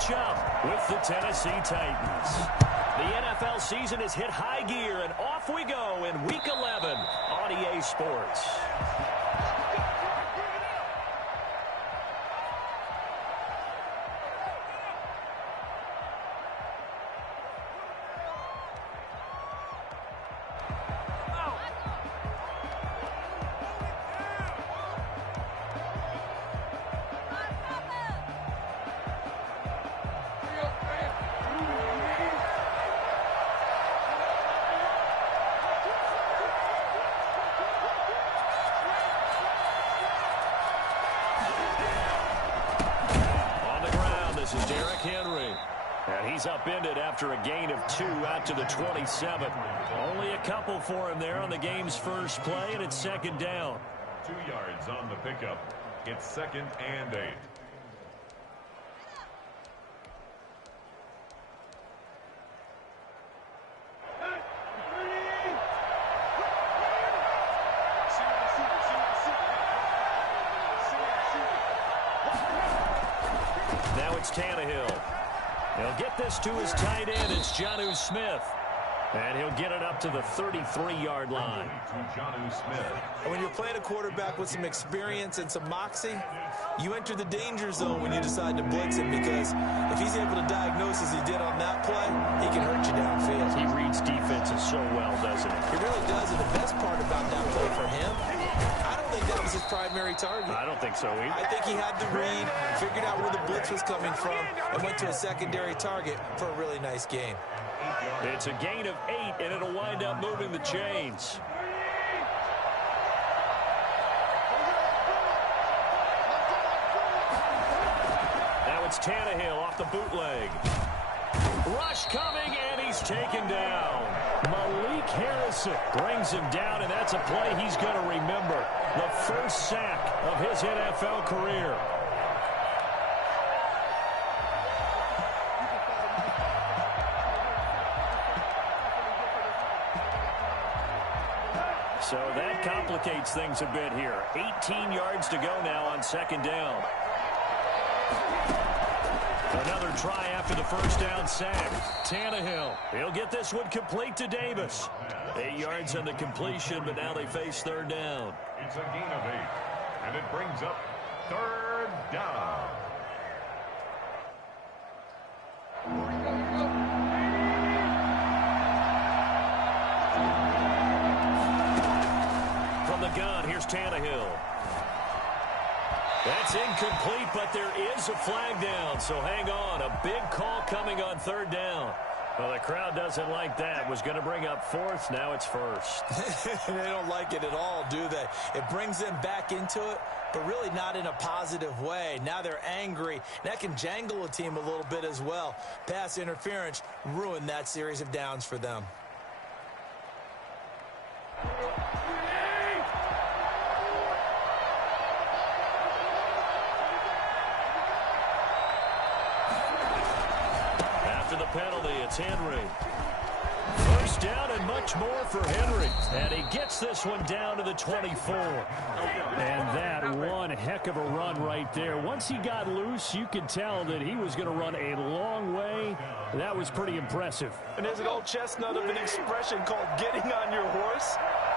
match up with the Tennessee Titans. The NFL season has hit high gear, and off we go in Week 11 on EA Sports. And he's upended after a gain of 2 out to the 27. Only a couple for him there on the game's first play, and it's second down. 2 yards on the pickup. It's 2nd and 8. Now it's Tannehill. He'll get this to his tight end. It's Jonnu Smith. And he'll get it up to the 33-yard line. And when you're playing a quarterback with some experience and some moxie, you enter the danger zone when you decide to blitz him, because if he's able to diagnose as he did on that play, he can hurt you downfield. He reads defenses so well, doesn't he? He really does, and the best part about that play for him, I don't think that was his primary target. I don't think so either. I think he had the read, figured out where the blitz was coming from, and went to a secondary target for a really nice gain. It's a gain of 8, and it'll wind up moving the chains. Now it's Tannehill off the bootleg. Rush coming, and he's taken down. Malik Harrison brings him down, and that's a play he's going to remember. The first sack of his NFL career. So that complicates things a bit here. 18 yards to go now on second down. Another try after the first down sack. Tannehill. He'll get this one complete to Davis. 8 yards on the completion, but now they face third down. It's a gain of 8, and it brings up third down. From the gun, here's Tannehill. That's incomplete, but there is a flag down, so hang on. A big call coming on third down. Well, the crowd doesn't like that. Was going to bring up fourth. Now it's first. They don't like it at all, do they? It brings them back into it, but really not in a positive way. Now they're angry. That can jangle a team a little bit as well. Pass interference ruined that series of downs for them. Penalty, it's Henry. First down and much more for Henry. And he gets this one down to the 24. And that one heck of a run right there. Once he got loose, you could tell that he was going to run a long way. That was pretty impressive. And there's an old chestnut of an expression called getting on your horse.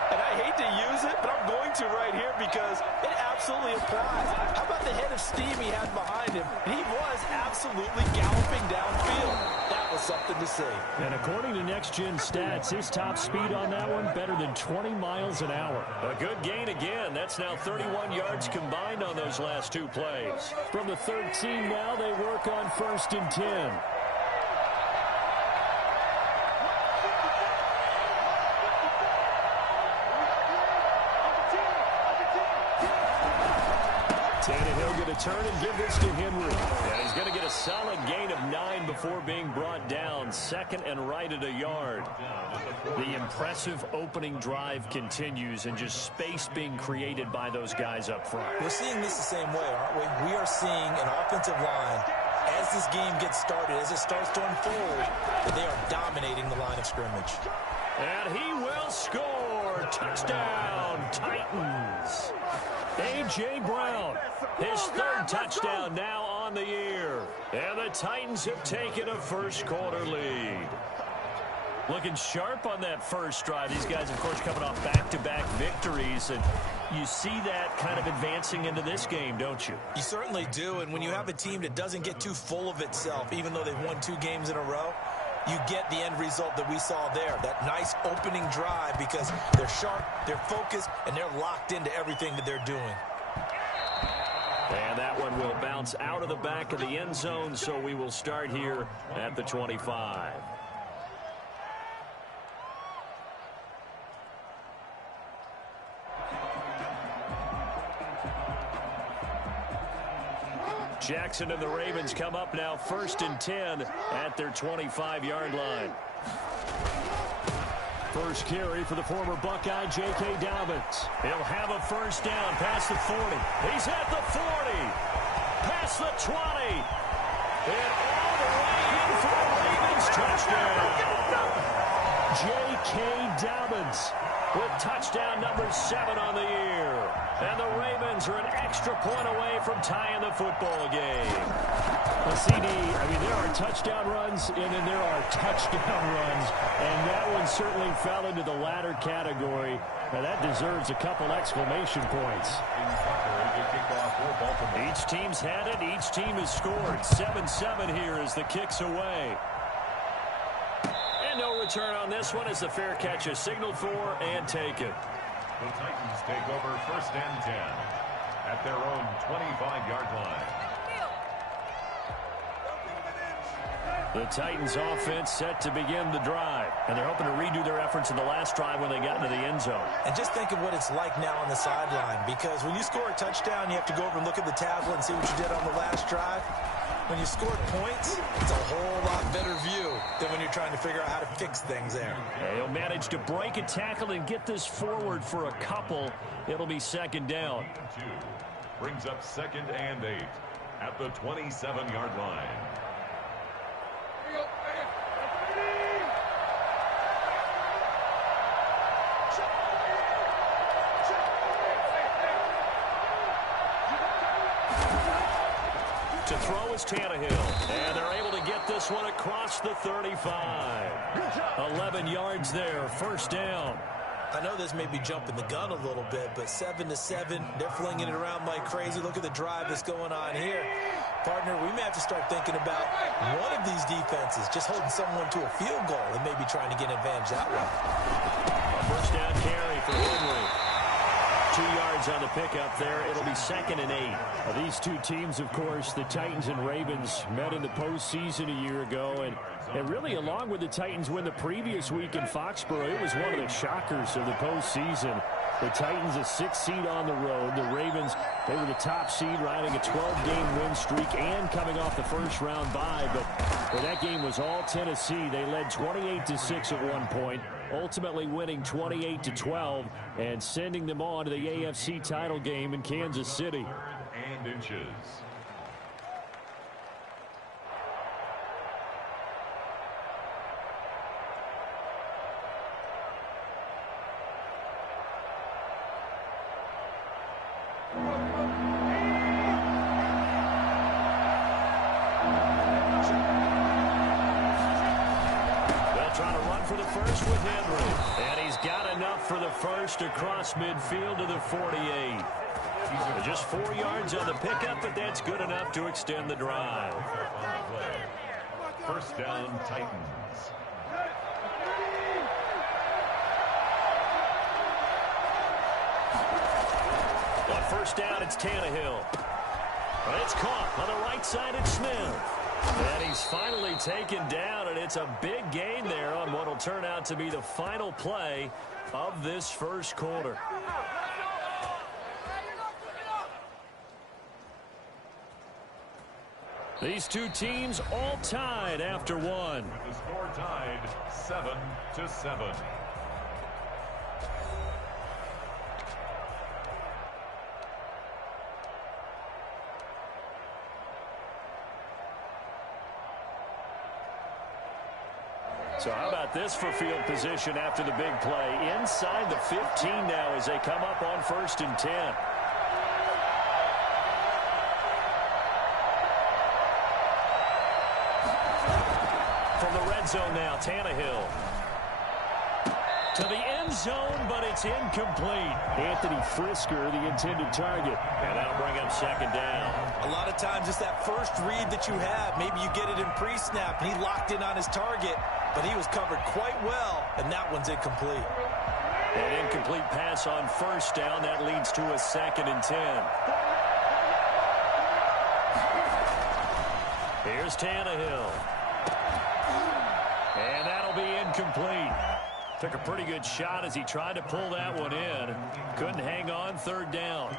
And I hate to use it, but I'm going to right here because it absolutely applies. How about the head of steam he had behind him? He was absolutely galloping downfield. That was something to see. And according to Next Gen Stats, his top speed on that one better than 20 miles an hour. A good gain again. That's now 31 yards combined on those last 2 plays. From the 13 now, they work on 1st and 10. Tannehill going to turn and give this to Henry. And he's going to get a solid gain of 9 before being brought down. Second and right at a yard. The impressive opening drive continues, and just space being created by those guys up front. We're seeing this the same way, aren't we? We are seeing an offensive line, as this game gets started, as it starts to unfold, that they are dominating the line of scrimmage. And he will score. Touchdown, Titans. A.J. Brown, his 3rd touchdown now on the year. And the Titans have taken a first-quarter lead. Looking sharp on that first drive. These guys, of course, coming off back-to-back victories. And you see that kind of advancing into this game, don't you? You certainly do. And when you have a team that doesn't get too full of itself, even though they've won 2 games in a row, you get the end result that we saw there. That nice opening drive because they're sharp, they're focused, and they're locked into everything that they're doing. And that one will bounce out of the back of the end zone, so we will start here at the 25. Jackson and the Ravens come up now 1st and 10 at their 25-yard line. First carry for the former Buckeye, J.K. Dobbins. He'll have a first down past the 40. He's at the 40. Past the 20. And all the way in for a Ravens touchdown. J.K. Dobbins with touchdown number 7 on the year. And the Ravens are an extra point away from tying the football game. A CD, I mean, there are touchdown runs, and then there are touchdown runs. And that one certainly fell into the latter category. Now, that deserves a couple exclamation points. Each team's had it. Each team has scored. 7-7 here as the kick's away. And no return on this one as the fair catch is signaled for and taken. The Titans take over 1st and 10 at their own 25-yard line. The Titans offense set to begin the drive. And they're hoping to redo their efforts in the last drive when they got into the end zone. And just think of what it's like now on the sideline, because when you score a touchdown, you have to go over and look at the tablet and see what you did on the last drive. When you scored points, it's a whole lot better view than when you're trying to figure out how to fix things there. He'll manage to break a tackle and get this forward for a couple. It'll be 2nd down. Brings up 2nd and 8 at the 27-yard line. To throw is Tannehill. And they're able to get this one across the 35. 11 yards there, 1st down. I know this may be jumping the gun a little bit, but 7-7, they're flinging it around like crazy. Look at the drive that's going on here. Partner, we may have to start thinking about one of these defenses just holding someone to a field goal and maybe trying to get an advantage that way. A first down carry for Henry. 2 yards on the pickup there. It'll be 2nd and 8. These two teams, of course, the Titans and Ravens, met in the postseason a year ago. And really, along with the Titans win the previous week in Foxborough, it was one of the shockers of the postseason. The Titans, a 6th seed on the road. The Ravens, they were the top seed, riding a 12-game win streak and coming off the first-round bye. But that game was all Tennessee. They led 28-6 at one point, ultimately winning 28-12 and sending them on to the AFC title game in Kansas City. And inches. Across midfield to the 48. Just 4 yards on the pickup, but that's good enough to extend the drive. 1st down, Titans. On 1st down, it's Tannehill. But it's caught on the right side. It's Smith. And he's finally taken down, and it's a big gain there on what will turn out to be the final play of this first quarter. These two teams all tied after one. The score tied 7-7. So how about this for field position after the big play? Inside the 15 now as they come up on 1st and 10. from the red zone now, Tannehill. To the end zone, but it's incomplete. Anthony Frisker, the intended target. And that'll bring up second down. A lot of times it's that first read that you have. Maybe you get it in pre-snap, and he locked in on his target, but he was covered quite well, and that one's incomplete. An incomplete pass on first down. That leads to a 2nd and 10. Here's Tannehill. And that'll be incomplete. Took a pretty good shot as he tried to pull that one in. Couldn't hang on, 3rd down.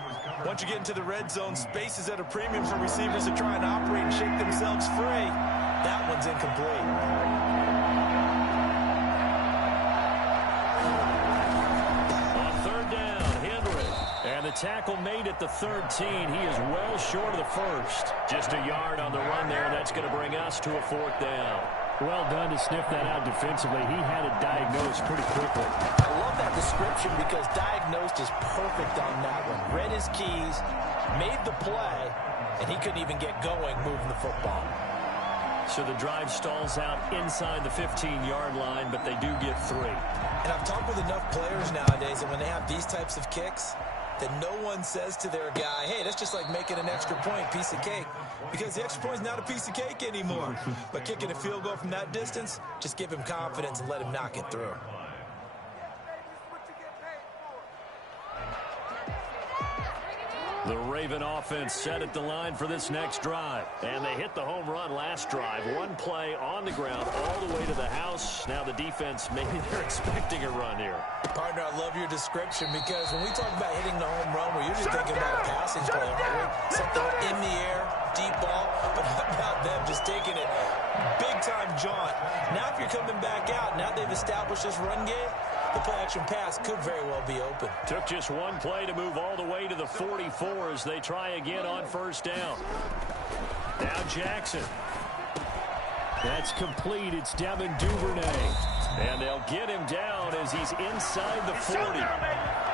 Once you get into the red zone, space is at a premium for receivers to try and operate and shake themselves free. That one's incomplete. On 3rd down, Henry. And the tackle made at the 13. He is well short of the first. Just a yard on the run there. That's going to bring us to a 4th down. Well done to sniff that out defensively. He had it diagnosed pretty quickly. I love that description because diagnosed is perfect on that one. Read his keys, made the play, and he couldn't even get going moving the football. So the drive stalls out inside the 15-yard line, but they do get 3. And I've talked with enough players nowadays that when they have these types of kicks, that no one says to their guy, hey, that's just like making an extra point, piece of cake. Because the extra point is not a piece of cake anymore. But kicking a field goal from that distance, just give him confidence and let him knock it through. The Raven offense set at the line for this next drive. And they hit the home run last drive. One play on the ground all the way to the house. Now the defense, maybe they're expecting a run here. Partner, I love your description because when we talk about hitting the home run, we're usually thinking about a passing play, aren't we? Something in the air, deep ball. But how about them just taking it big-time jaunt? Now if you're coming back out, now they've established this run game, the play-action pass could very well be open. Took just one play to move all the way to the 44 as they try again on 1st down. Now Jackson. That's complete. It's Devin Duvernay. And they'll get him down as he's inside the 40.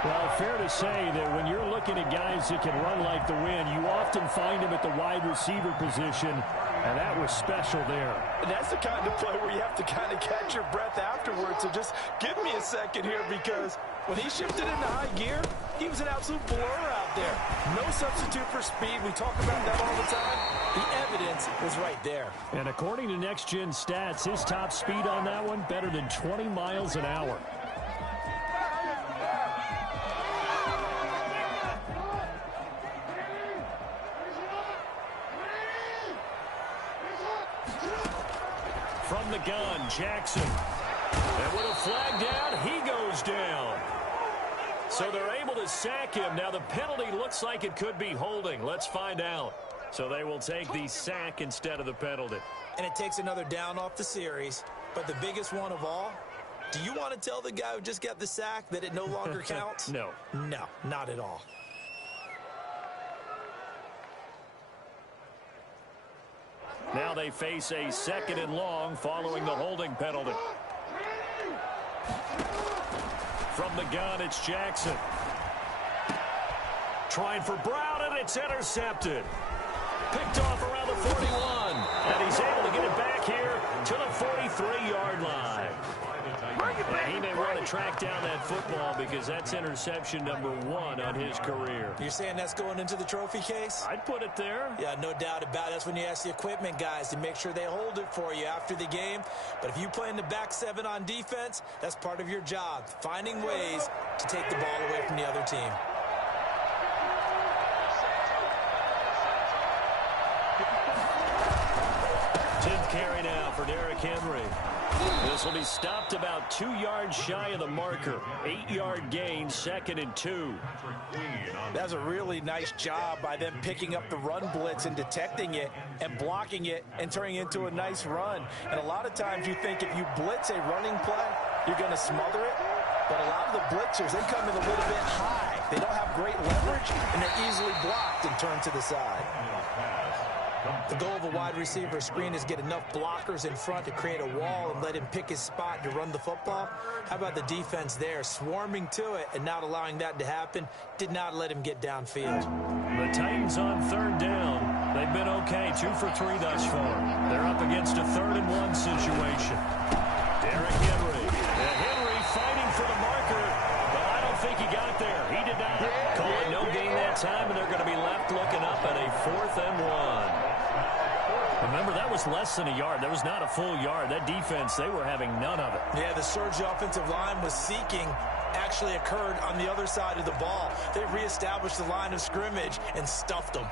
Well, fair to say that when you're looking at guys that can run like the wind, you often find them at the wide receiver position, and that was special there. And that's the kind of play where you have to kind of catch your breath afterwards. So just give me a second here because when he shifted into high gear, he was an absolute blur out there. No substitute for speed. We talk about that all the time. The evidence was right there. And according to Next Gen Stats, his top speed on that one, better than 20 miles an hour. From the gun, Jackson. And with a flag down, he goes down. So they're able to sack him. Now the penalty looks like it could be holding. Let's find out. So they will take the sack instead of the penalty. And it takes another down off the series. But the biggest one of all, do you want to tell the guy who just got the sack that it no longer counts? No. No, not at all. Now they face a 2nd and long following the holding penalty. From the gun, it's Jackson. Trying for Brown, and it's intercepted. Picked off around the 41. And he's able to get it back here to the 43-yard line. And he may want to track down that football because that's interception number 1 on his career. You're saying that's going into the trophy case? I'd put it there. Yeah, no doubt about it. That's when you ask the equipment guys to make sure they hold it for you after the game. But if you play in the back 7 on defense, that's part of your job, finding ways to take the ball away from the other team. Carry now for Derrick Henry. This will be stopped about 2 yards shy of the marker. 8-yard gain, 2nd and 2. That's a really nice job by them picking up the run blitz and detecting it and blocking it and turning it into a nice run. And a lot of times you think if you blitz a running play, you're going to smother it. But a lot of the blitzers, they come in a little bit high. They don't have great leverage, and they're easily blocked and turned to the side. The goal of a wide receiver screen is get enough blockers in front to create a wall and let him pick his spot to run the football. How about the defense there, swarming to it and not allowing that to happen? Did not let him get downfield. The Titans on 3rd down. They've been okay, 2 for 3 thus far. They're up against a 3rd-and-1 situation. Derrick Henry. Henry fighting for the marker, but I don't think he got there. He did not. Call it no gain that time, and they're going to be left looking up at a 4th-and-1. Remember, that was less than a yard. That was not a full yard. That defense, they were having none of it. Yeah, the surge the offensive line was seeking actually occurred on the other side of the ball. They reestablished the line of scrimmage and stuffed them.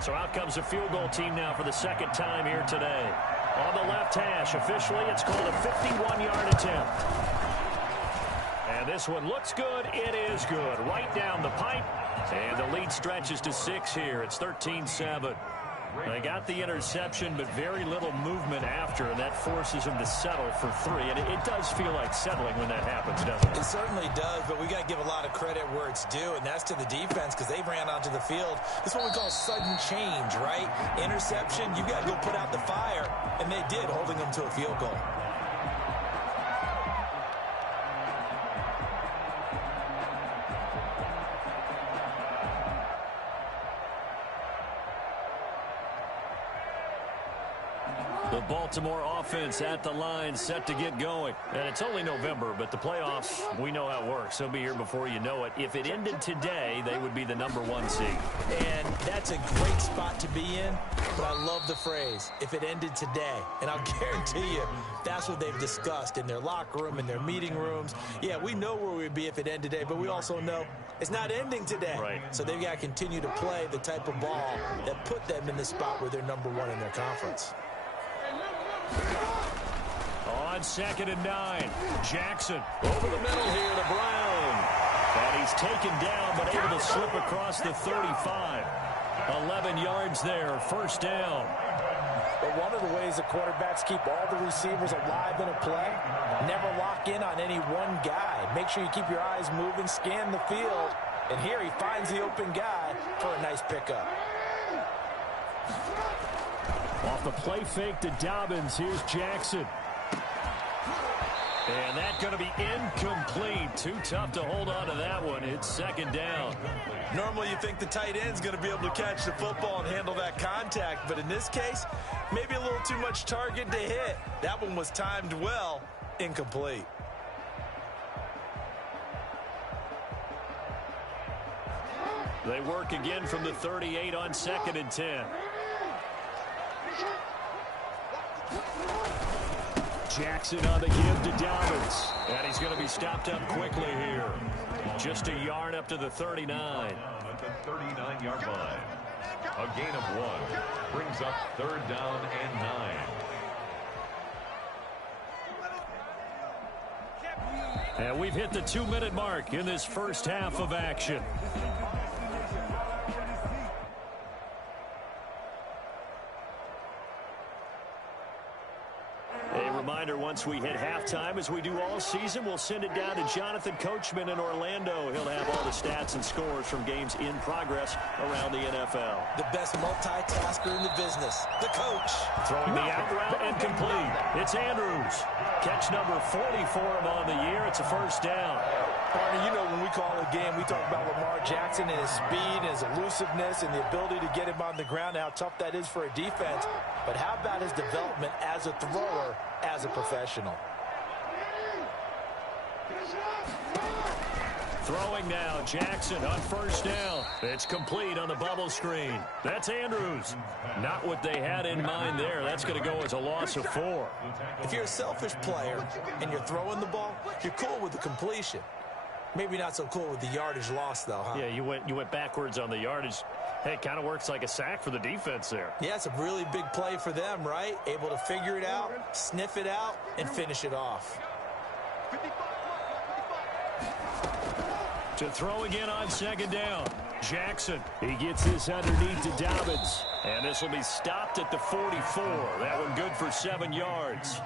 So out comes a field goal team now for the 2nd time here today. On the left hash, officially, it's called a 51-yard attempt. And this one looks good. It is good. Right down the pipe. And the lead stretches to 6 here. It's 13-7. They got the interception, but very little movement after, and that forces them to settle for 3. And it does feel like settling when that happens, doesn't it? It certainly does, but we got to give a lot of credit where it's due, and that's to the defense because they ran onto the field. This is what we call sudden change, right? Interception, you got to go put out the fire, and they did, holding them to a field goal. The Baltimore offense at the line, set to get going. And it's only November, but the playoffs, we know how it works. They'll be here before you know it. If it ended today, they would be the #1 seed. And that's a great spot to be in, but I love the phrase, if it ended today. And I'll guarantee you, that's what they've discussed in their locker room, in their meeting rooms. Yeah, we know where we'd be if it ended today, but we also know it's not ending today. Right. So they've got to continue to play the type of ball that put them in the spot where they're #1 in their conference. On 2nd and 9, Jackson over the middle here to Brown. And he's taken down, but able to slip across the 35. 11 yards there, 1st down. But one of the ways the quarterbacks keep all the receivers alive in a play, never lock in on any one guy. Make sure you keep your eyes moving, scan the field. And here he finds the open guy for a nice pickup. Off the play fake to Dobbins, here's Jackson. And that's going to be incomplete. Too tough to hold on to that one. It's 2nd down. Normally you think the tight end's going to be able to catch the football and handle that contact, but in this case, maybe a little too much target to hit. That one was timed well, incomplete. They work again from the 38 on 2nd and 10. Jackson on the give to Dobbins. And he's going to be stopped up quickly here. Just a yard up to the 39. At the 39-yard line. A gain of 1 brings up 3rd down and 9. And we've hit the 2-minute mark in this first half of action. Reminder, once we hit halftime, as we do all season, we'll send it down to Jonathan Coachman in Orlando. He'll have all the stats and scores from games in progress around the NFL. The best multitasker in the business, the coach. Throwing the out route and complete. It's Andrews. Catch number 40 for him on the year. It's a 1st down. Barney, you know when we call a game, we talk about Lamar Jackson and his speed and his elusiveness and the ability to get him on the ground and how tough that is for a defense. But how about his development as a thrower, as a professional? Throwing now, Jackson on 1st down. It's complete on the bubble screen. That's Andrews. Not what they had in mind there. That's going to go as a loss of 4. If you're a selfish player and you're throwing the ball, you're cool with the completion. Maybe not so cool with the yardage loss, though, huh? Yeah, you went backwards on the yardage. Hey, it kind of works like a sack for the defense there. Yeah, it's a really big play for them, right? Able to figure it out, sniff it out, and finish it off. To throw again on 2nd down. Jackson. He gets this underneath to Dobbins. And this will be stopped at the 44. That one good for 7 yards.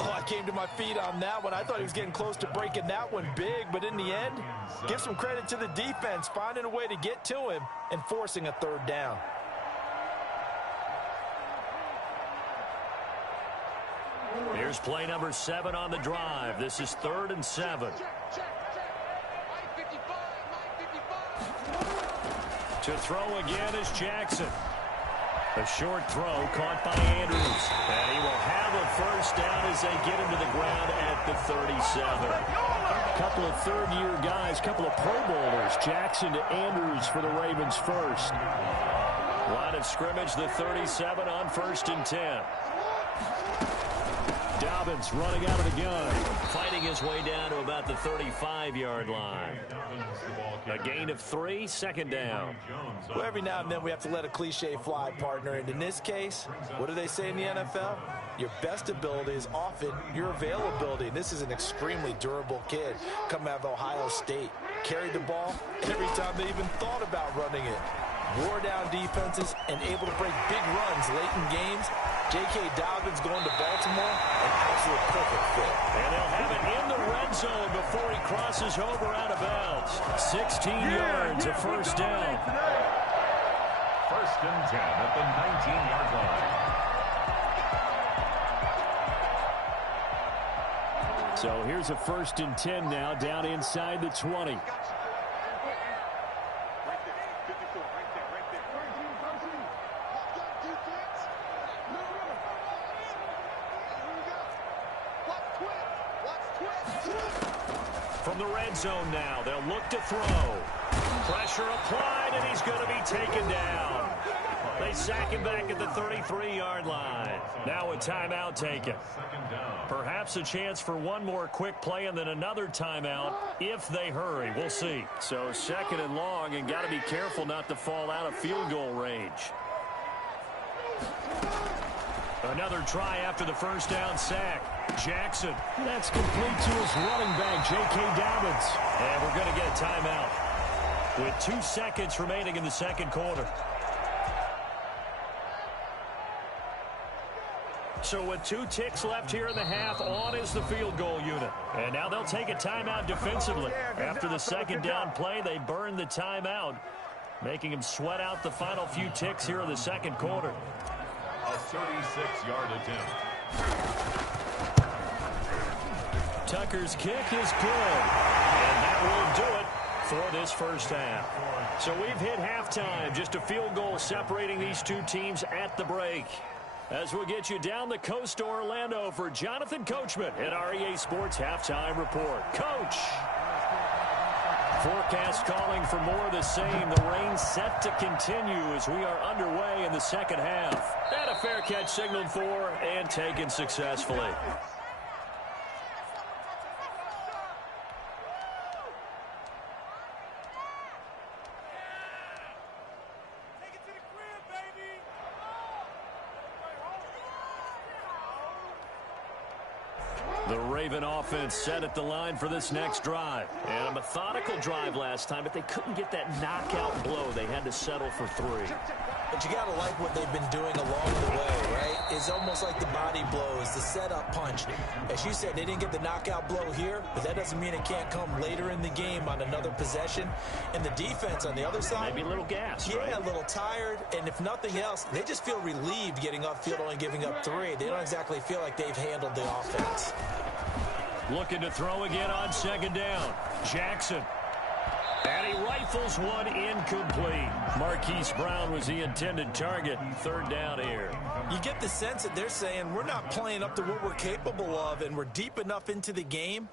Oh, I came to my feet on that one. I thought he was getting close to breaking that one big, but in the end, give some credit to the defense, finding a way to get to him and forcing a 3rd down. Here's play number 7 on the drive. This is 3rd and 7. To throw again is Jackson. A short throw caught by Andrews. And he will have a first down as they get him to the ground at the 37. A couple of third-year guys, couple of Pro Bowlers. Jackson to Andrews for the Ravens first. Line of scrimmage, the 37 on 1st and 10. Dobbins running out of the gun, fighting his way down to about the 35-yard line. A gain of 3, 2nd down. Well, every now and then we have to let a cliche fly, partner. And in this case, what do they say in the NFL? Your best ability is often your availability. And this is an extremely durable kid coming out of Ohio State. Carried the ball every time they even thought about running it. Wore down defenses and able to break big runs late in games. J.K. Dobbins going to Baltimore, an absolute perfect fit. And they'll have it in the red zone before he crosses over out of bounds. 16 yards, a first down. 1st and 10 at the 19-yard line. So here's a 1st and 10 now, down inside the 20. From the red zone now, they'll look to throw. Pressure applied, and he's going to be taken down. They sack him back at the 33-yard line. Now a timeout taken. Perhaps a chance for one more quick play and then another timeout if they hurry. We'll see. So 2nd and long, and got to be careful not to fall out of field goal range. Another try after the first down sack. Jackson. That's complete to his running back, J.K. Dobbins. And we're going to get a timeout with 2 seconds remaining in the 2nd quarter. So with 2 ticks left here in the half, on is the field goal unit. And now they'll take a timeout defensively. After the 2nd down play, they burn the timeout, making him sweat out the final few ticks here in the 2nd quarter. A 36-yard attempt. Tucker's kick is good. And that will do it for this first half. So we've hit halftime. Just a field goal separating these two teams at the break. As we'll get you down the coast to Orlando for Jonathan Coachman at REA Sports Halftime Report. Coach! Forecast calling for more of the same. The rain set to continue as we are underway in the 2nd half. And a fair catch signaled for and taken successfully. The Raven offense set at the line for this next drive. And a methodical drive last time, but they couldn't get that knockout blow. They had to settle for 3. But you got to like what they've been doing along the way, right? It's almost like the body blows, the setup punch. As you said, they didn't get the knockout blow here, but that doesn't mean it can't come later in the game on another possession. And the defense on the other side, maybe a little gas, yeah, right? A little tired. And if nothing else, they just feel relieved getting upfield, only giving up 3. They don't exactly feel like they've handled the offense. Looking to throw again on 2nd down. Jackson. And he rifles one incomplete. Marquise Brown was the intended target. 3rd down here. You get the sense that they're saying we're not playing up to what we're capable of, and we're deep enough into the game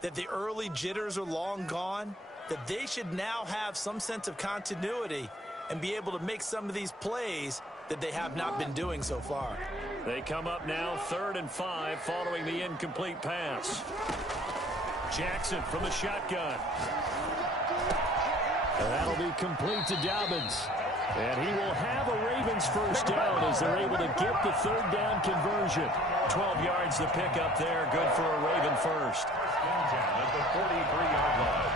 that the early jitters are long gone, that they should now have some sense of continuity and be able to make some of these plays that they have not been doing so far. They come up now 3rd and 5 following the incomplete pass. Jackson from the shotgun. And that'll be complete to Dobbins. And he will have a Ravens first down as they're able to get the 3rd down conversion. 12 yards to pick up there. Good for a Raven first. At the 43-yard line.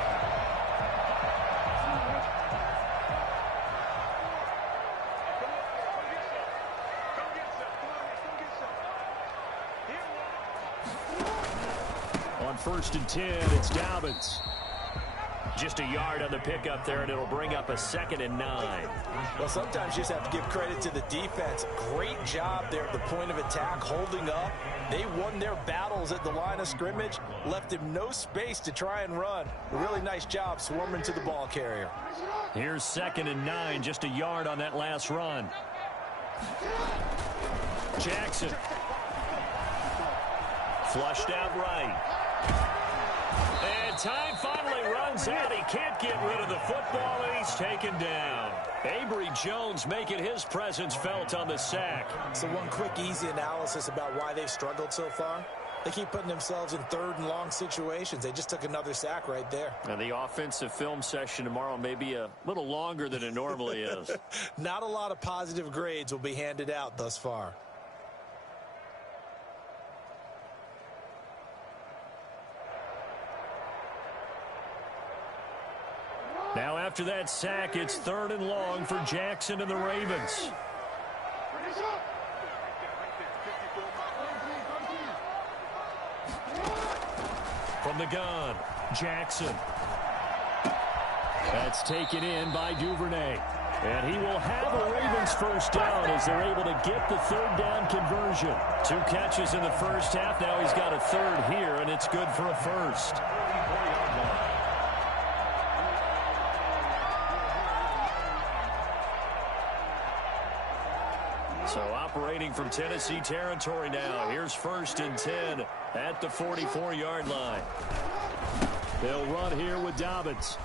On 1st and 10, it's Dobbins. Just a yard on the pickup there, and it'll bring up a 2nd and 9. Well, sometimes you just have to give credit to the defense. Great job there at the point of attack, holding up. They won their battles at the line of scrimmage, left him no space to try and run. A really nice job swarming to the ball carrier. Here's 2nd and 9, just a yard on that last run. Jackson. Flushed out right. And time finally runs out. He can't get rid of the football, and he's taken down. Avery Jones making his presence felt on the sack. So one quick, easy analysis about why they've struggled so far. They keep putting themselves in 3rd and long situations. They just took another sack right there. Now, the offensive film session tomorrow may be a little longer than it normally is. Not a lot of positive grades will be handed out thus far. Now, after that sack, it's 3rd and long for Jackson and the Ravens. From the gun, Jackson. That's taken in by Duvernay. And he will have a Ravens first down as they're able to get the 3rd down conversion. 2 catches in the first half. Now he's got a 3rd here, and it's good for a first. So operating from Tennessee territory now. Here's 1st and 10 at the 44-yard line. They'll run here with Dobbins.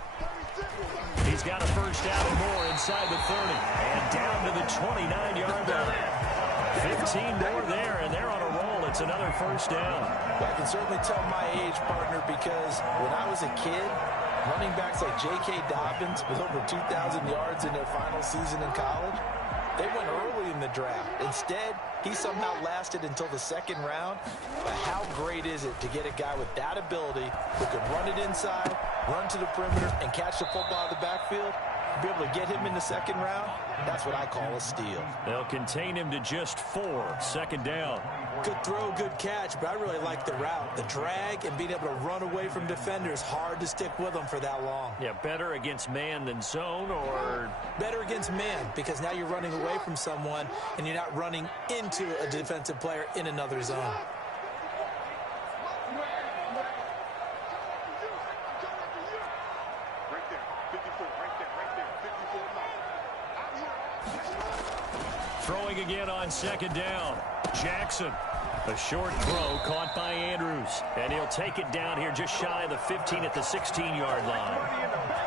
He's got a first down or more inside the 30. And down to the 29-yard line. 15 more there, and they're on a roll. It's another first down. Well, I can certainly tell my age, partner, because when I was a kid, running backs like J.K. Dobbins with over 2,000 yards in their final season in college, they went early in the draft. Instead, he somehow lasted until the 2nd round. But how great is it to get a guy with that ability who can run it inside, run to the perimeter, and catch the football out of the backfield? Be able to get him in the 2nd round, that's what I call a steal. They'll contain him to just 4. 2nd down. Good throw, good catch, but I really like the route. The drag and being able to run away from defenders, hard to stick with them for that long. Yeah, better against man than zone, or? Better against man, because now you're running away from someone and you're not running into a defensive player in another zone. Throwing again on 2nd down. Jackson. A short throw caught by Andrews. And he'll take it down here just shy of the 15 at the 16-yard line.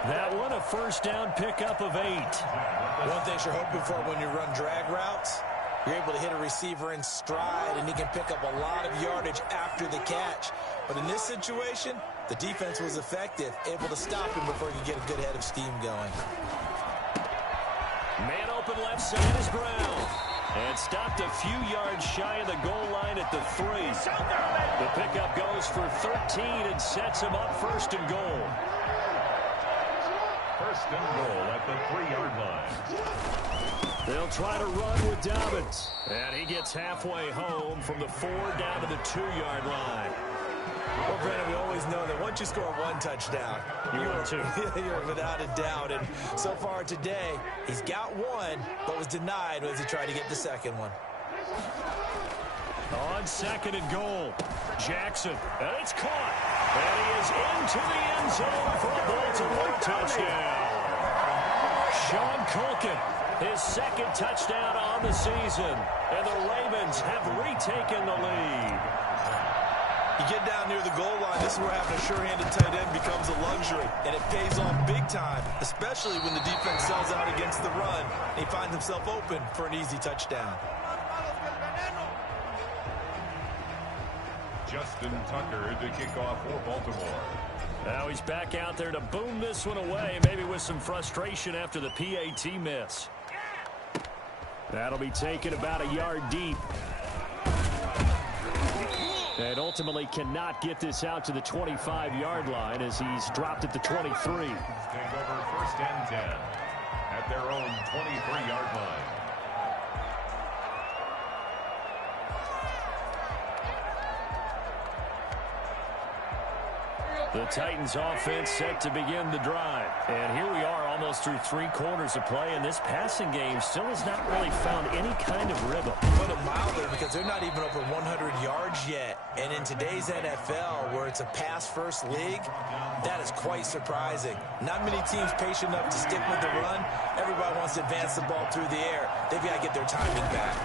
That one a first down pickup of 8. One thing you're hoping for when you run drag routes, you're able to hit a receiver in stride and he can pick up a lot of yardage after the catch. But in this situation, the defense was effective, able to stop him before he could get a good head of steam going. Man open left side is Brown. And stopped a few yards shy of the goal line at the 3. The pickup goes for 13 and sets him up 1st and goal. 1st and goal at the 3-yard line. They'll try to run with Dobbins. And he gets halfway home from the 4 down to the 2-yard line. Well, Brandon, we always know that once you score 1 touchdown, you're without a doubt. And so far today, he's got 1, but was denied as he tried to get the 2nd one. On 2nd and goal, Jackson. And it's caught. And he is into the end zone for a Baltimore touchdown. Sean Culkin, his 2nd touchdown on the season. And the Ravens have retaken the lead. You get down near the goal line, this is where having a sure-handed tight end becomes a luxury. And it pays off big time, especially when the defense sells out against the run. And he finds himself open for an easy touchdown. Justin Tucker to kick off for Baltimore. Now he's back out there to boom this one away, maybe with some frustration after the PAT miss. That'll be taken about a yard deep. And ultimately cannot get this out to the 25-yard line as he's dropped at the 23. Take over 1st and 10 at their own 23-yard line. The Titans offense set to begin the drive. And here we are almost through 3 quarters of play, and this passing game still has not really found any kind of rhythm. Put it mildly, because they're not even over 100 yards yet. And in today's NFL, where it's a pass-first league, that is quite surprising. Not many teams patient enough to stick with the run. Everybody wants to advance the ball through the air. They've got to get their timing back.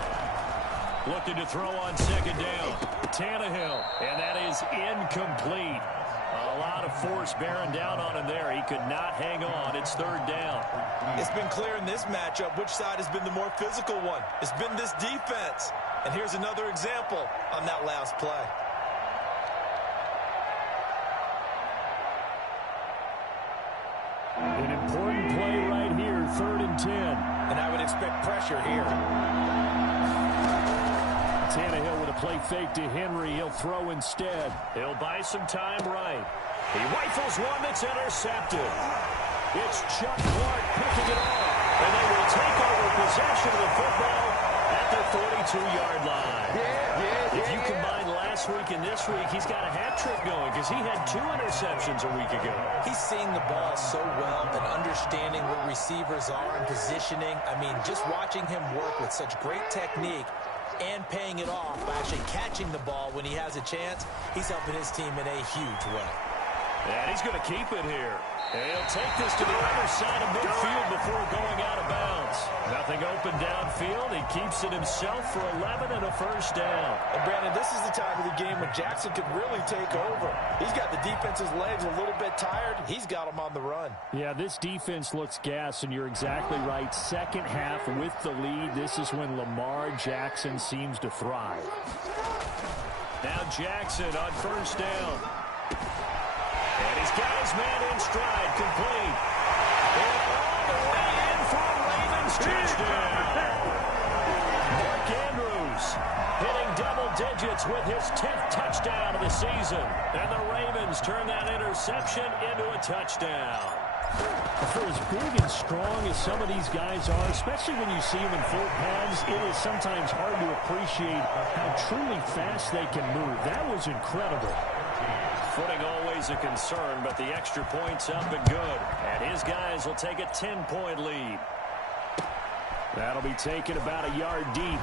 Looking to throw on second down. Tannehill, and that is incomplete. A lot of force bearing down on him there. He could not hang on. It's third down. It's been clear in this matchup which side has been the more physical one. It's been this defense. And here's another example on that last play. An important play right here, 3rd and 10. And I would expect pressure here. Tannehill with a play fake to Henry. He'll throw instead. He'll buy some time right. He rifles one that's intercepted. It's Chuck Clark picking it off. And they will take over possession of the football at the 42-yard line. If you combine last week and this week, he's got a hat trick going because he had 2 interceptions a week ago. He's seeing the ball so well and understanding what receivers are and positioning. I mean, just watching him work with such great technique and paying it off by actually catching the ball when he has a chance, he's helping his team in a huge way. And he's going to keep it here. And he'll take this to the other side of midfield before going out of bounds. Nothing open downfield. He keeps it himself for 11 and a first down. And Brandon, this is the time of the game when Jackson could really take over. He's got the defense's legs a little bit tired. He's got them on the run. Yeah, this defense looks gassed, and you're exactly right. Second half with the lead, this is when Lamar Jackson seems to thrive. Now Jackson on first down. And he's got his man in stride, complete. And all the way in for a Ravens touchdown. Mark Andrews hitting double digits with his 10th touchdown of the season. And the Ravens turn that interception into a touchdown. For as big and strong as some of these guys are, especially when you see them in full pads, it is sometimes hard to appreciate how truly fast they can move. That was incredible. Footing always a concern, but the extra point's up and good. And his guys will take a 10-point lead. That'll be taken about a yard deep.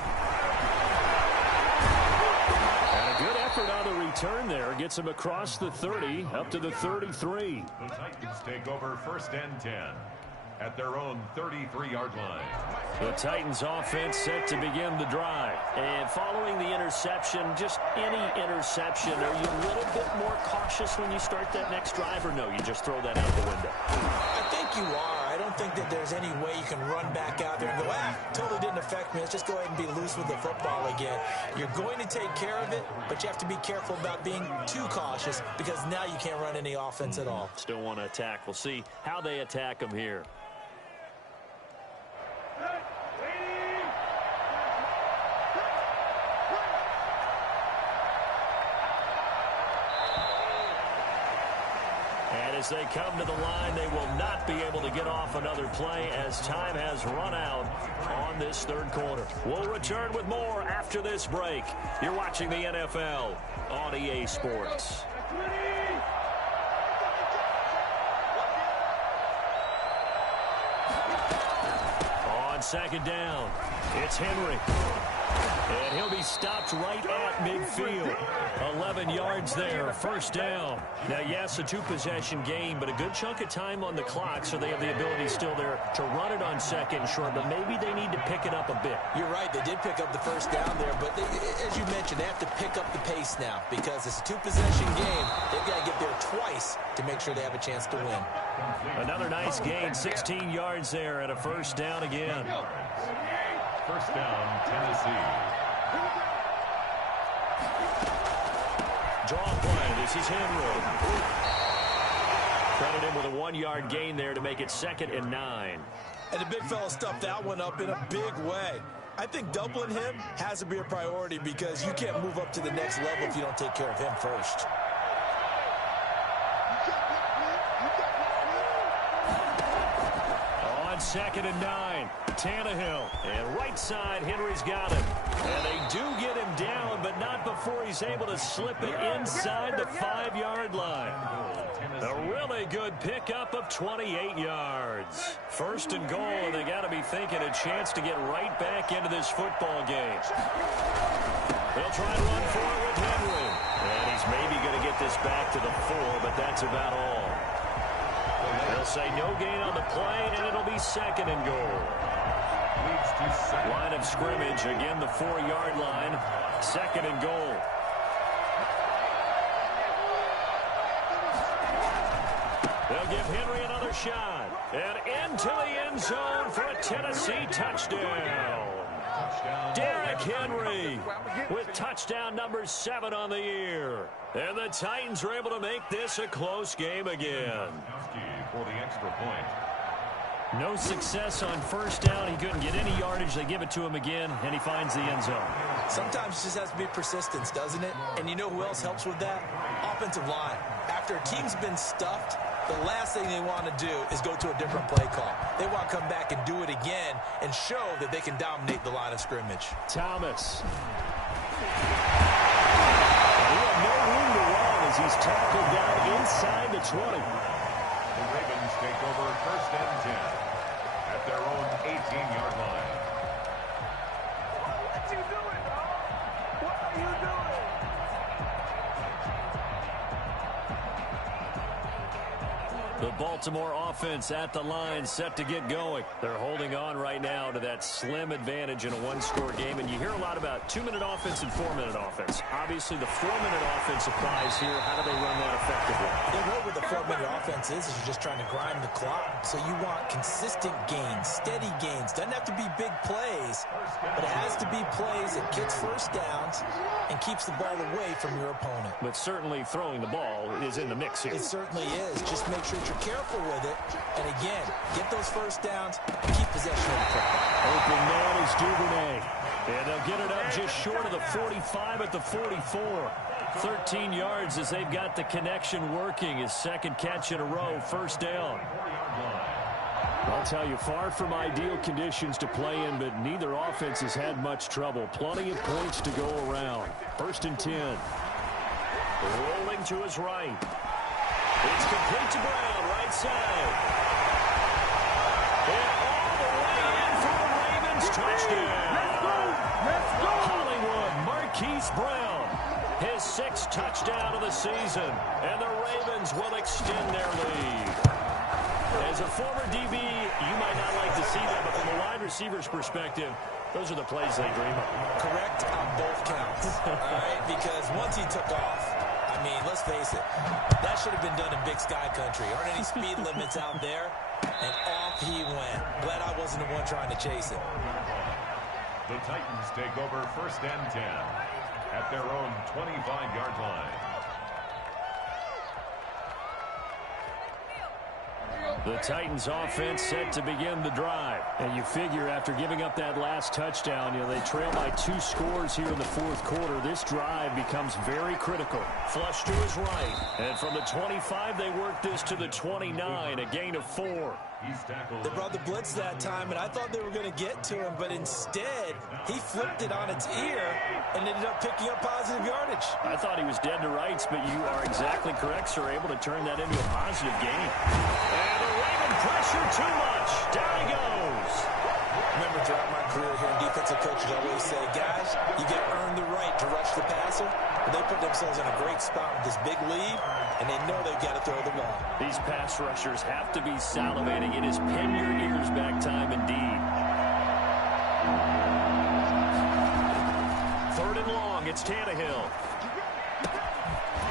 And a good effort on the return there. Gets him across the 30, up to the 33. The Titans take over 1st and 10 at their own 33-yard line. The Titans offense set to begin the drive. And following the interception, just any interception, are you a little bit more cautious when you start that next drive, or no, you just throw that out the window? I think you are. I don't think that there's any way you can run back out there and go, totally didn't affect me. Let's just go ahead and be loose with the football again. You're going to take care of it, but you have to be careful about being too cautious because now you can't run any offense at all. Still want to attack. We'll see how they attack them here. As they come to the line, they will not be able to get off another play as time has run out on this 3rd quarter. We'll return with more after this break. You're watching the NFL on EA Sports. On second down, it's Henry. And he'll be stopped right at midfield. 11 yards there, first down. Now, yes, a 2-possession game, but a good chunk of time on the clock, so they have the ability still there to run it on second and short, but maybe they need to pick it up a bit. You're right. They did pick up the first down there, but as you mentioned, they have to pick up the pace now because it's a 2-possession game. They've got to get there twice to make sure they have a chance to win. Another nice gain, 16 yards there, and a first down again. First down, Tennessee. Draw play. This is Henry. Credit him with a 1-yard gain there to make it 2nd and 9. And the big fella stuffed that one up in a big way. I think doubling him has to be a priority because you can't move up to the next level if you don't take care of him first. On 2nd and 9, Tannehill. And right side, Henry's got him. And they do get him down, but not before before he's able to slip it inside the 5-yard line. A really good pickup of 28 yards. First and goal, and they got to be thinking a chance to get right back into this football game. They'll try to run for it with Henry. And he's maybe going to get this back to the 4, but that's about all. They'll say no gain on the play, and it'll be second and goal. Line of scrimmage, again the 4-yard line. Second and goal. They'll give Henry another shot. And into the end zone for a Tennessee touchdown. Derrick Henry with touchdown number 7 on the year. And the Titans are able to make this a close game again. For the extra point. No success on first down. He couldn't get any yardage. They give it to him again, and he finds the end zone. Sometimes it just has to be persistence, doesn't it? And you know who else helps with that? Offensive line. After a team's been stuffed, the last thing they want to do is go to a different play call. They want to come back and do it again and show that they can dominate the line of scrimmage. Thomas. He had no room to run as he's tackled down inside the 20. The Ravens take over first and 10 at their own 18-yard line. What you doing, dog? What are you doing? The Baltimore offense at the line, set to get going. They're holding on right now to that slim advantage in a one-score game, and you hear a lot about 2-minute offense and 4-minute offense. Obviously, the 4-minute offense applies here. How do they run that effectively? The role with the 4-minute offense is you're just trying to grind the clock. So you want consistent gains, steady gains. Doesn't have to be big plays, but it has to be plays that gets first downs and keeps the ball away from your opponent. But certainly throwing the ball is in the mix here. It certainly is. Just make sure you're careful with it. And again, get those first downs and keep possession of the football. Open man is Duvernay. And they'll get it up just short of the 45 at the 44. 13 yards as they've got the connection working. His second catch in a row, first down. I'll tell you, far from ideal conditions to play in, but neither offense has had much trouble. Plenty of points to go around. First and 10. Rolling to his right. It's complete to Brown, right side. And all the way in for the Ravens touchdown. Let's go! Hollywood, Marquise Brown, his 6th touchdown of the season. And the Ravens will extend their lead. As a former DB, you might not like to see that, but from a wide receiver's perspective, those are the plays they dream of. Correct on both counts, all right? Because once he took off, I mean, let's face it, that should have been done in Big Sky Country. Aren't any speed limits out there? And off he went. Glad I wasn't the one trying to chase him. The Titans take over first and 10 at their own 25-yard line. The Titans offense set to begin the drive. And you figure after giving up that last touchdown, they trail by 2 scores here in the 4th quarter. This drive becomes very critical. Flush to his right. And from the 25, they work this to the 29, a gain of 4. They brought the blitz that time, and I thought they were going to get to him, but instead, he flipped it on its ear and ended up picking up positive yardage. I thought he was dead to rights, but you are exactly correct, sir, able to turn that into a positive gain. And the Raven pressure too much. Down he goes. Remember, throughout my career here, defensive coaches always say, guys, you get earned the right to rush the passer. But they put themselves in a great spot with this big lead, and they know they've got to throw the ball. These pass rushers have to be salivating. It is pin your ears back time indeed. 3rd and long. It's Tannehill.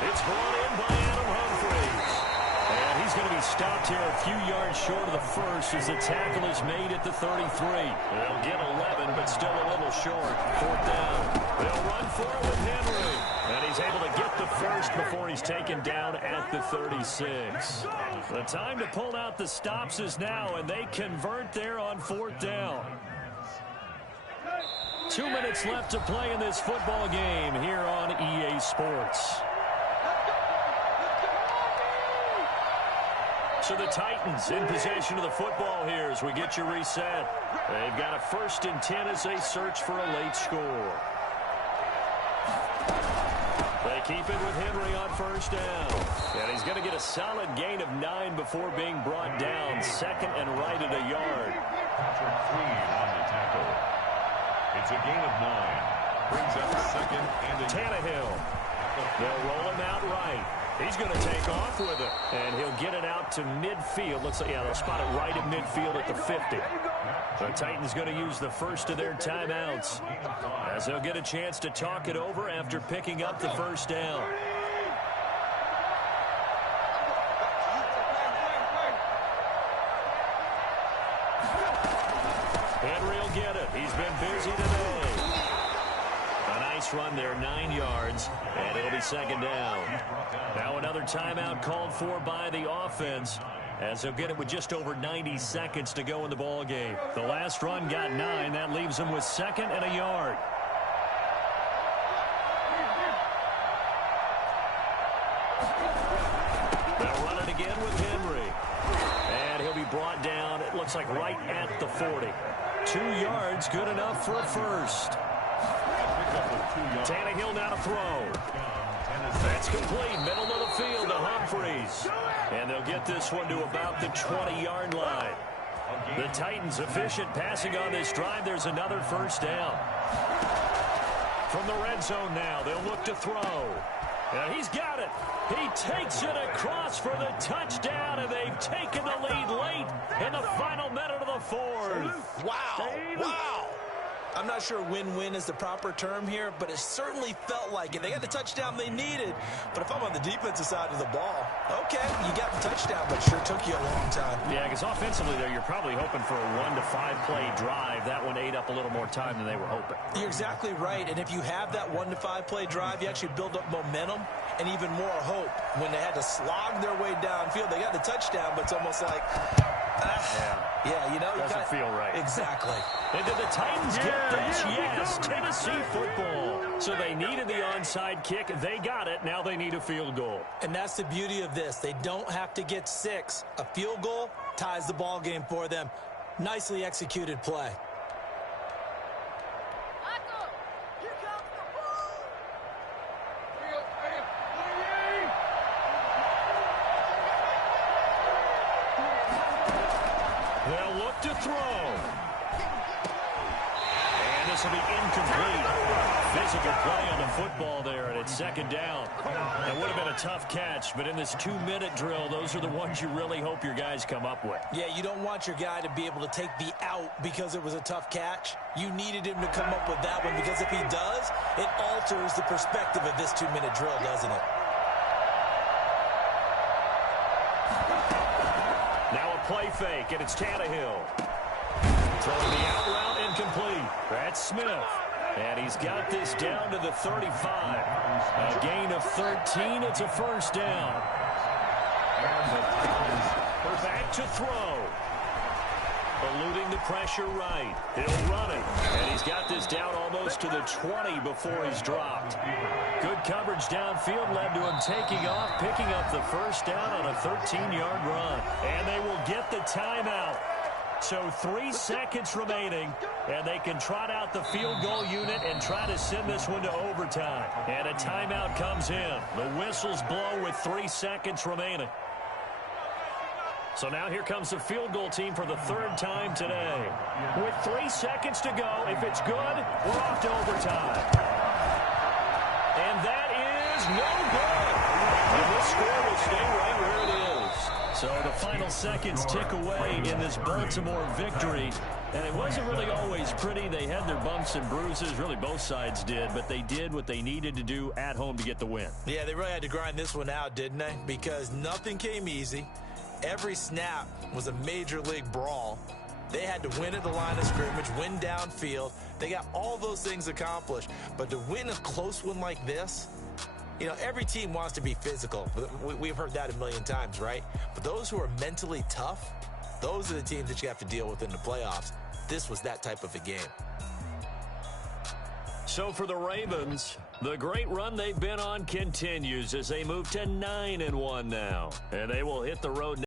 It's brought in by Adam Humphries. And he's going to be stopped here a few yards short of the first as the tackle is made at the 33. They'll get 11, but still a little short. 4th down. They'll run for it with Henry. And he's able to get the first before he's taken down at the 36. The time to pull out the stops is now, and they convert there on 4th down. 2 minutes left to play in this football game here on EA Sports. So the Titans in possession of the football here as we get you reset. They've got a 1st and 10 as they search for a late score. keep it with Henry on first down. And he's going to get a solid gain of 9 before being brought down. Second and right at a yard. Patrick Queen on the tackle. It's a gain of 9. Brings up second and a Tannehill. They'll roll him out right. He's going to take off with it. And he'll get it out to midfield. Looks like, yeah, they'll spot it right at midfield at the 50. The Titans going to use the first of their timeouts, as they'll get a chance to talk it over after picking up the first down. Henry will get it. He's been busy today. A nice run there, 9 yards, and it'll be second down. Now another timeout called for by the offense, as they'll get it with just over 90 seconds to go in the ball game. The last run got 9. That leaves them with second and a yard. They'll run it again with Henry. And he'll be brought down, it looks like right at the 40. 2 yards, good enough for a first. Tannehill now to throw. That's complete. Middle of the field to Humphries. And they'll get this one to about the 20-yard line. The Titans efficient passing on this drive. There's another first down. From the red zone now, they'll look to throw. And he's got it. He takes it across for the touchdown, and they've taken the lead late in the final minute of the fourth. Wow. Wow. I'm not sure win-win is the proper term here, but it certainly felt like it. They got the touchdown they needed, but if I'm on the defensive side of the ball, okay, you got the touchdown, but it sure took you a long time. Yeah, because offensively there, you're probably hoping for a 1 to 5 play drive. That one ate up a little more time than they were hoping. You're exactly right, and if you have that 1 to 5 play drive, you actually build up momentum and even more hope. When they had to slog their way downfield, they got the touchdown, but it's almost like, yeah, you know, doesn't feel right. Exactly. And did the Titans get this? Yes, Tennessee football. So they needed the onside kick. They got it. Now they need a field goal. And that's the beauty of this. They don't have to get 6. A field goal ties the ball game for them. Nicely executed play. They'll look to throw. And this will be incomplete. Physical play on the football there, and it's second down. That would have been a tough catch, but in this 2-minute drill, those are the ones you really hope your guys come up with. Yeah, you don't want your guy to be able to take the out because it was a tough catch. You needed him to come up with that one, because if he does, it alters the perspective of this 2-minute drill, doesn't it? Now a play fake, and it's Tannehill. Throwing the out route, incomplete. That's Smith. And he's got this down to the 35. A gain of 13. It's a first down. Back to throw. Eluding the pressure right. He'll run it. And he's got this down almost to the 20 before he's dropped. Good coverage downfield led to him taking off, picking up the first down on a 13-yard run. And they will get the timeout. So 3 seconds remaining, and they can trot out the field goal unit and try to send this one to overtime. And a timeout comes in. The whistles blow with 3 seconds remaining. So now here comes the field goal team for the 3rd time today. With 3 seconds to go, if it's good, we're off to overtime. And that is no good. And this score will stay right where it is. So the final seconds tick away in this Baltimore victory. And it wasn't really always pretty. They had their bumps and bruises. Really, both sides did. But they did what they needed to do at home to get the win. Yeah, they really had to grind this one out, didn't they? Because nothing came easy. Every snap was a major league brawl. They had to win at the line of scrimmage, win downfield. They got all those things accomplished. But to win a close one like this, you know, every team wants to be physical. We've heard that a million times, right? But those who are mentally tough, those are the teams that you have to deal with in the playoffs. This was that type of a game. So for the Ravens, the great run they've been on continues as they move to 9-1 now. And they will hit the road